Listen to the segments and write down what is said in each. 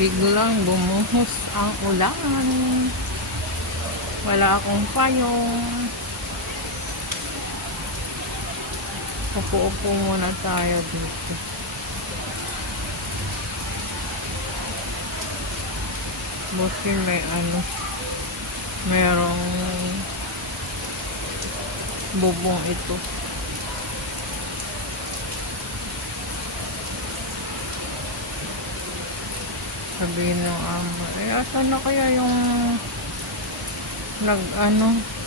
Biglang bumuhos ang ulan. Wala akong payong. Upo-upo muna tayo dito. Buti may merong bubong ito. Sabihin ng amo, asan na kaya yung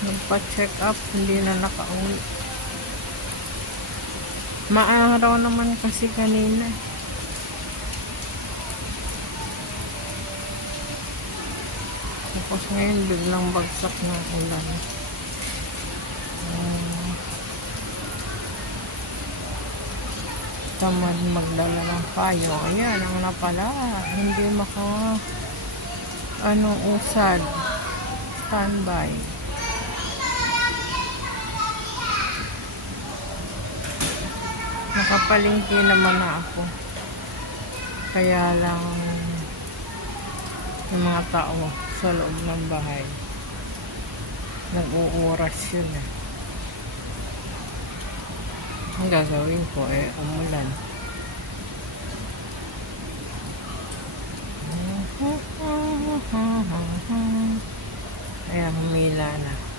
nagpa-check up, hindi na nakauwi. Maaraw naman kasi kanina. Tapos ngayon biglang bagsak ng ulan. Tamad magdala ng payo. Ayan ang napala. Hindi usad. Standby. Nakapalingki naman na ako. Kaya lang yung mga tao sa loob ng bahay nag-uuras yun eh. Ang gagawin ko umulan. Ayan, humila na.